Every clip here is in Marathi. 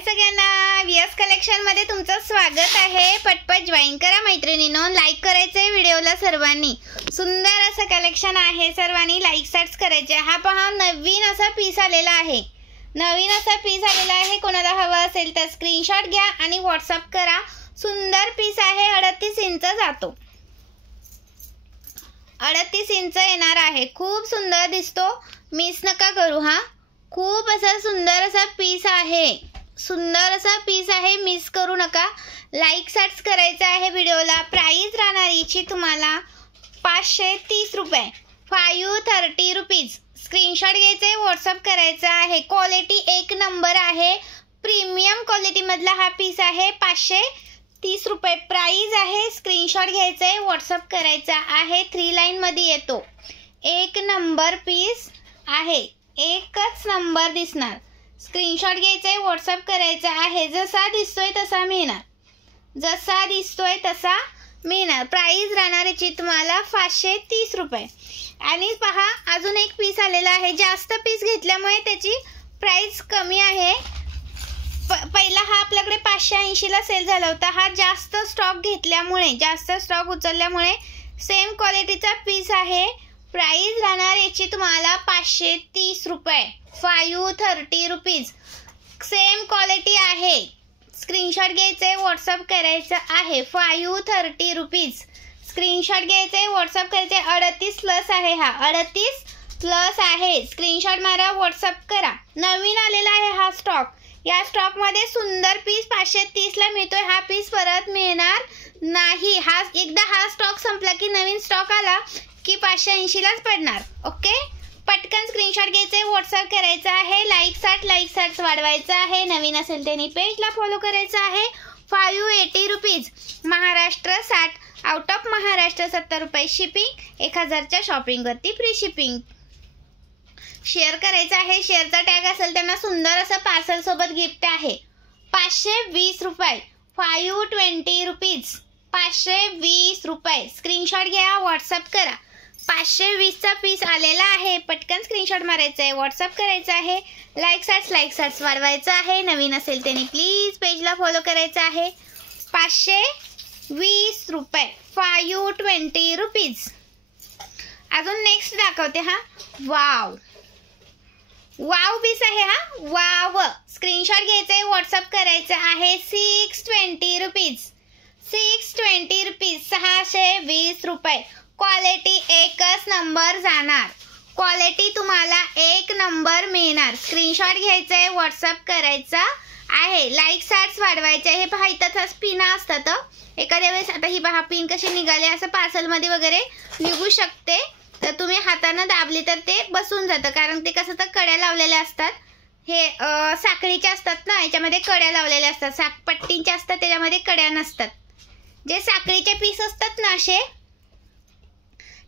हाय सगळ्यांना, व्हीएस कलेक्शन मध्ये तुमचं स्वागत आहे। पटपट जॉइन करा मैत्रिणींनो, लाईक करायचंय व्हिडिओला सर्वांनी। सुंदर असं कलेक्शन आहे, सर्वांनी लाईक सर्च करायचे। हा पहा नवीन असा पीस आलेला आहे, कोणाला हवा असेल तर स्क्रीनशॉट घ्या आणि व्हॉट्सअप करा। सुंदर पीस आहे, 38 इंच जातो, 38 इंच येणार आहे। खूप सुंदर दिसतो, मिस नका करू हा। खूप असा सुंदर असा पीस आहे, मिस करू नका। लाईक सर्च करायचं आहे व्हिडिओला। प्राइस राहणार याची तुम्हाला 530 रुपये, 530 रुपीज। स्क्रीनशॉट घ्यायचे, व्हॉट्सअप करायचा आहे। क्वालिटी एक नंबर आहे, प्रीमियम क्वालिटी मधला हा पीस आहे। 530 रुपये प्राइस आहे। स्क्रीनशॉट घ्यायचे, व्हॉट्सअप करायचा आहे। 3 लाईन मध्ये येतो, एक नंबर पीस आहे, एकच नंबर दिसणार। स्क्रीनशॉट घ्यायचा, व्हॉट्सअप करायचा आहे। जसा दिसतोय तसा मिळणार। प्राइस राहणार याची तुम्हाला 530 रुपये। आणि पहा अजून एक पीस आलेला आहे, जास्त पीस घेतल्यामुळे त्याची प्राइस कमी आहे। पहिला हा आपल्याकडे 580 ला सेल झाला होता। हा जास्त स्टॉक उचलल्यामुळे सेम क्वालिटीचा पीस आहे। प्राइस राहणार याची तुम्हाला 530 रुपये, 530 रुपीज। सेम क्वालिटी आहे। स्क्रीनशॉट घ्यायचे, व्हॉट्सअप करायचं आहे। 530 रुपीज। स्क्रीनशॉट घ्यायचे, व्हॉट्सअप करायचे। 38 प्लस आहे, हा 38 प्लस आहे। स्क्रीनशॉट मारा, व्हॉट्सअप करा। नवीन आलेला आहे हा स्टॉक। या स्टॉक मध्ये सुंदर पीस 530 ला मिळतोय। हा पीस परत मिळणार नाही। एकदा हा स्टॉक संपला की नवीन स्टॉक आला की 580 लाच पडणार। ओके, पटकन स्क्रीनशॉट घ्यायचे, व्हॉट्सअप करायचा आहे। लाईक सर्च वाढवायचा आहे। नवीन असेल त्यांनी पेजला फॉलो करायचं आहे। 580 rupees, Maharashtra 60, out of Maharashtra 70 रुपये शिपिंग, 1000च्या शॉपिंग वरती फ्री शिपिंग। शेअर करायचं आहे, शेअरचा टॅग असेल त्यांना सुंदर असं पार्सल सोबत गिफ्ट आहे। 520 रुपये, 520 रुपीज, 520 रुपये। स्क्रीनशॉट घ्या, व्हॉट्सअप करा। 520 चा पीस आलेला आहे, पटकन स्क्रीनशॉट मारायचा आहे, व्हॉट्सअप करायचा आहे। लाईक सर्च वाढवायचा आहे। नवीन असेल त्यांनी प्लीज पेजला फॉलो करायचं आहे। 520 रुपये, 520 रुपीज। अजून नेक्स्ट दाखवते हा। वाव पीस आहे हा, वाव। स्क्रीनशॉट घ्यायचा, व्हॉट्सअप करायचं आहे। 620 रुपीज, 620 रुपीज, 620 रुपये। क्वालिटी एकच नंबर जाणार, क्वालिटी तुम्हाला एक नंबर मिळणार। स्क्रीनशॉट घ्यायचा, व्हॉट्सअप करायचा आहे। लाईक सर्च वाढवायचे। हे पहा इथं पिन असतात, एखाद्या वेळेस आता ही पहा पिन कशी निघाली, असं पार्सल मध्ये वगैरे निघू शकते। तर तुम्ही हाताने दाबली तर ते बसून जातं, कारण ते कसं तर कड्या लावलेल्या असतात। हे साखळीच्या असतात ना, याच्यामध्ये कड्या लावलेल्या असतात। पट्टींच्या असतात, त्याच्यामध्ये कड्या नसतात। जे साखळीचे पीस असतात ना,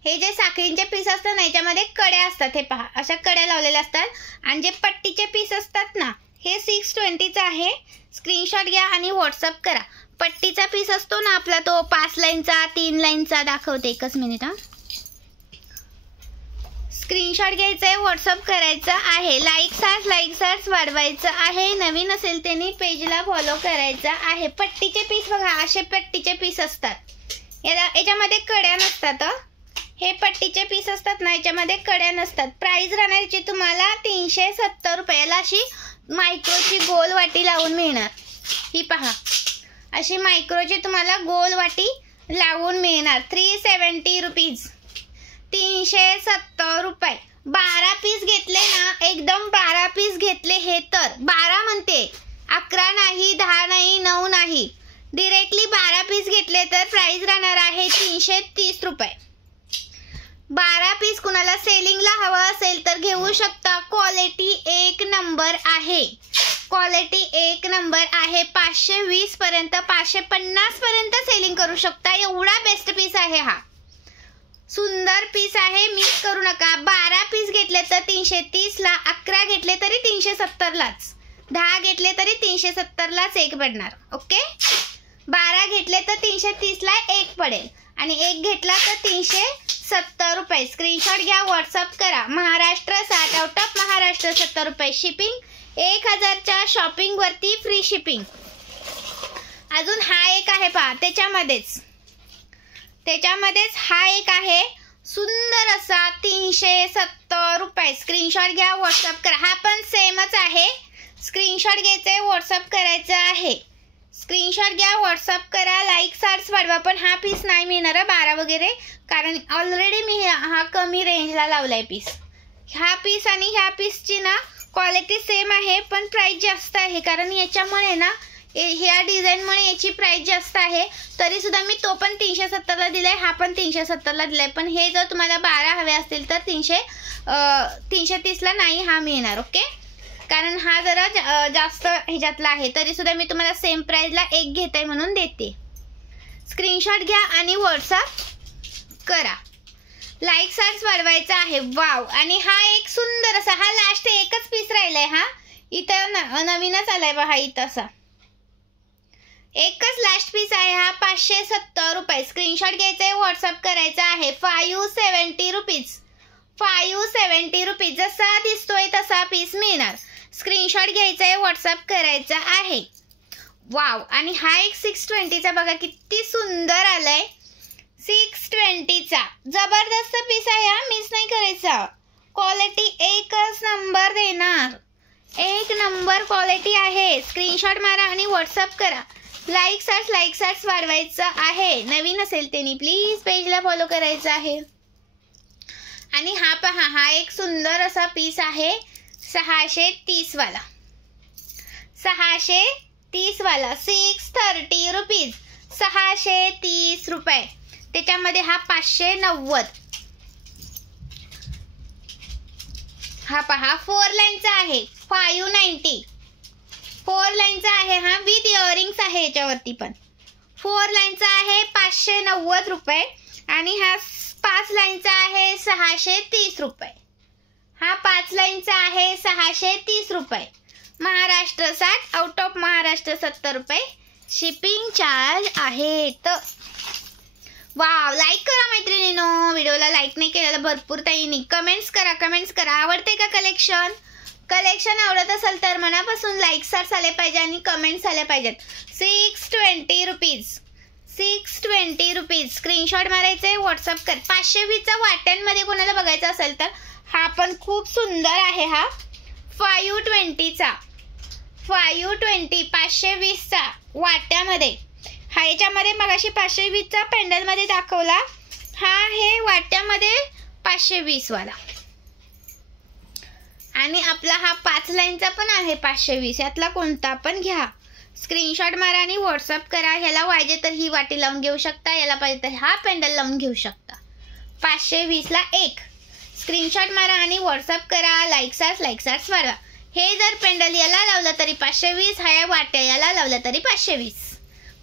हे जे साखळींचे पीस असतात ना, याच्यामध्ये कड्या असतात। हे पहा अशा कड्या लावलेल्या असतात। आणि जे पट्टीचे पीस असतात ना, हे 620 चा आहे। स्क्रीनशॉट घ्या आणि व्हॉट्सअप करा। पट्टीचा पीस असतो ना आपला, तो 5 लाईनचा 3 लाईनचा दाखवते, एकच मिनिट हा। स्क्रीनशॉट घ्यायचा, व्हॉट्सअप करायचा आहे। लाईक सर्च वाढवायचं आहे। नवीन असेल त्यांनी पेजला फॉलो करायचा आहे। पट्टीचे पीस बघा, असे पट्टीचे पीस असतात, याच्यामध्ये कड्या नसतात। हे पट्टीचे पीस असतात ना, याच्यामध्ये कड्या नसतात। प्राइस राहण्याची तुम्हाला 370 रुपयाला अशी मायक्रोची गोल वाटी लावून मिळणार। ही पहा अशी मायक्रोची तुम्हाला गोल वाटी लावून मिळणार। 370 रुपीज, 370 रुपये। 12 पीस घेतले ना, एकदम 12 पीस घेतले, हे तर 12 म्हणते, 11 नाही, 10 नाही, 9 नाही, डिरेक्टली 12 पीस घेतले तर प्राइस राहणार आहे 330 रुपये। 12 पीस कुणाला सेलिंगला हवा असेल तर घेऊ शकता। क्वालिटी एक नंबर आहे, 520 पर्यंत, 550 पर्यंत सेलिंग करू शकता। एवढा बेस्ट पीस आहे हा, सुंदर पीस आहे, मिस करू नका। 12 पीस घेतले तर 330 ला, 11 घेतले तरी 370 लाच, 10 घेतले तरी 370 लाच एक पडणार। ओके, 12 घेतले तर 330 ला एक पडेल आणि एक घेतला तर 370 रुपये। स्क्रीनशॉट घ्या, व्हॉट्सअप करा। महाराष्ट्र 60, आउट ऑफ महाराष्ट्र 70 रुपये शिपिंग, 1000च्या शॉपिंग वरती फ्री शिपिंग. अजून हा एक आहे पहा, त्याच्यामध्येच हा एक आहे सुंदर असा 370 रुपये. स्क्रीनशॉट घ्या, व्हॉट्सअप करा. हा पण सेमच आहे. स्क्रीनशॉट घ्यायचा, व्हॉट्सअप करायचा आहे. स्क्रीनशॉट घ्या, व्हॉट्सअप करा, लाईक सार्ट्स वाढवा. पण हा पीस नाही मिळणार 12 वगैरे, कारण ऑलरेडी मी हा कमी रेंजला लावलाय पीस. हा पीस आणि ह्या पीसची ना क्वालिटी सेम आहे, पण प्राइस जास्त आहे. कारण याच्यामुळे ना ह्या डिझाईनमुळे याची प्राइस जास्त आहे. तरी सुद्धा मी तो पण 370ला दिलाय, हा पण 370ला दिलाय. पण हे जर तुम्हाला 12 हवे असतील तर 330ला नाही हा मिळणार. ओके, कारण हा जरा जास्त ह्याच्यातला आहे. तरी सुद्धा मी तुम्हाला सेम प्राइसला एक घेते म्हणून देते. स्क्रीनशॉट घ्या आणि व्हॉट्सअप करा. लाईक सार्ट्स वाढवायचा आहे. वाव. आणि हा एक सुंदर असा, हा लास्ट एकच पीस राहिलाय. हा इथं नवीनच आलाय बघा, इथं असा एकच लास्ट पीस आहे. हा 570 रुपये. स्क्रीनशॉट घ्यायचा, व्हॉट्सअप करायचा आहे. 570 रुपीज. 570 रुपीज. जसा दिसतोय तसा पीस मिळणार. स्क्रीनशॉट घ्यायचा आहे, व्हॉट्सअप करायचा आहे. वाव. आणि हा एक 620चा बघा किती सुंदर आलाय. 620चा जबरदस्त पीस आहे. हा मिस नाही करायचा. क्वालिटी एकच नंबर देणार. एक नंबर क्वालिटी आहे. स्क्रीनशॉट मारा आणि व्हॉट्सअप करा. लाईक सार्ट्स वाढवायचं आहे. नवीन असेल त्यांनी प्लीज पेजला फॉलो करायचं आहे. आणि हा पहा, हा एक सुंदर असा पीस आहे 630 वाला. 630 वाला 630 रुपीज. 630 रुपये. त्याच्यामध्ये हा 590. हा पहा 4 लाईनचा आहे. 590. 4 लाईनचा आहे. हा विथ इयरिंग्स आहे याच्यावरती पण. 4 लाईनचा आहे 590 रुपये. आणि हा 5 लाईनचा आहे 630 रुपये. हा 5 लाईनचा आहे 630 रुपये. महाराष्ट्र 60, आउट ऑफ महाराष्ट्र 70 रुपये शिपिंग चार्ज आहेत. वाव. लाईक करा मैत्रिणींनो. व्हिडिओला लाईक नाही केलेलं भरपूर ताईंनी. कमेंट्स करा. आवडते का कलेक्शन? कलेक्शन आवडत असेल तर मनापासून लाईक सार्ट्स आले पाहिजे आणि कमेंट्स आले पाहिजेत. 620 रुपीज. 620 रुपीज. स्क्रीनशॉट मारायचे, व्हॉट्सअप कर. 520चा वाट्यांमध्ये कोणाला बघायचा असेल तर हा पण खूप सुंदर आहे. हा 520चा 520 520चा वाट्यामध्ये. हा याच्यामध्ये मगाशी 520चा पेंडलमध्ये दाखवला. हा हे वाट्यामध्ये 520 वाला. आणि आपला हा 5 लाईनचा पण आहे 520. यातला कोणता पण घ्या. स्क्रीनशॉट मारा आणि व्हॉट्सअप करा. ह्याला पाहिजे तर ही वाटी लावून घेऊ शकता, याला पाहिजे तर हा पेंडल लावून घेऊ शकता. 520ला एक. स्क्रीनशॉट मारा आणि व्हॉट्सअप करा. लाईक सार्ट्स वाढवा. हे जर पेंडल याला लावलं तरी 520, ह्या वाट्या याला लावलं तरी 520.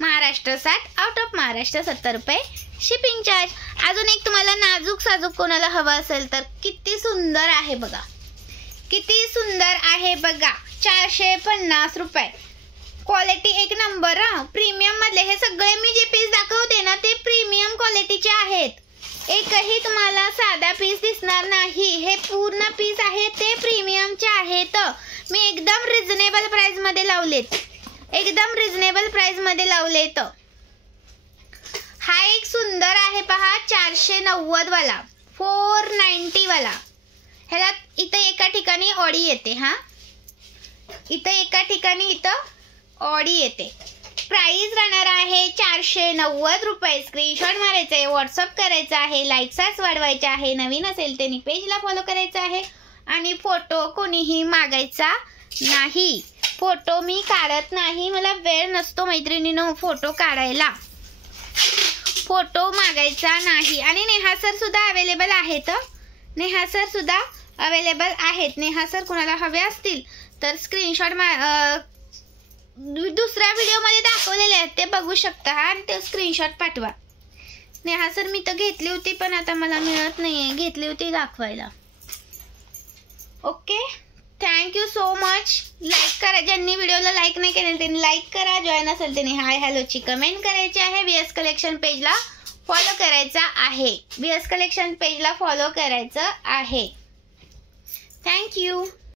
महाराष्ट्र 60, आउट ऑफ महाराष्ट्र 70 रुपये शिपिंग चार्ज. अजून एक तुम्हाला नाजूक साजूक कोणाला हवं असेल तर किती सुंदर आहे बघा. किती सुंदर आहे बघा. 450 रुपये. क्वालिटी एक नंबर. प्रीमियम मधले हे सगळे मी जे पीस दाखवते ना ते प्रीमियम क्वालिटीचे आहेत. एकही तुम्हाला साधा पीस दिसणार नाही. हे पूर्ण पीस आहे ते प्रीमियमचे आहेत. मी एकदम रिझनेबल प्राइस मध्ये लावलेत. हा एक सुंदर आहे पहा 490 वाला. 490 वाला. ह्याला इथं एका ठिकाणी ऑडी येते. हा इथं एका ठिकाणी इथं ऑडी येते. प्राइस राहणार आहे 490 रुपये. स्क्रीनशॉट मारायचा आहे, व्हॉट्सअप करायचा आहे. लाईक सार्ट्स वाढवायचे आहे. नवीन असेल त्यांनी पेजला फॉलो करायचं आहे. आणि फोटो कोणीही मागायचा नाही. फोटो मी काढत नाही. मला वेळ नसतो मैत्रिणींनो फोटो काढायला. फोटो मागायचा नाही. आणि नेहा सर सुद्धा अवेलेबल आहेत. नेहा सर सुद्धा अवेलेबल आहेत. नेहा सर कुणाला हवे असतील तर स्क्रीनशॉट दुसऱ्या व्हिडिओमध्ये दाखवलेले आहेत ते बघू शकता. आणि ते स्क्रीनशॉट पाठवा. नेहा सर मी तर घेतली होती पण आता मला मिळत नाहीये. घेतली होती दाखवायला. Okay, thank you so much. Like करा. ज्यांनी व्हिडिओला लाईक नाही केले त्यांनी लाईक करा. जॉईन असेल त्यांनी हाय हॅलोची कमेंट करायची आहे. VS कलेक्शन पेजला फॉलो करायचा आहे. VS कलेक्शन पेजला फॉलो करायचं आहे. थँक्यू.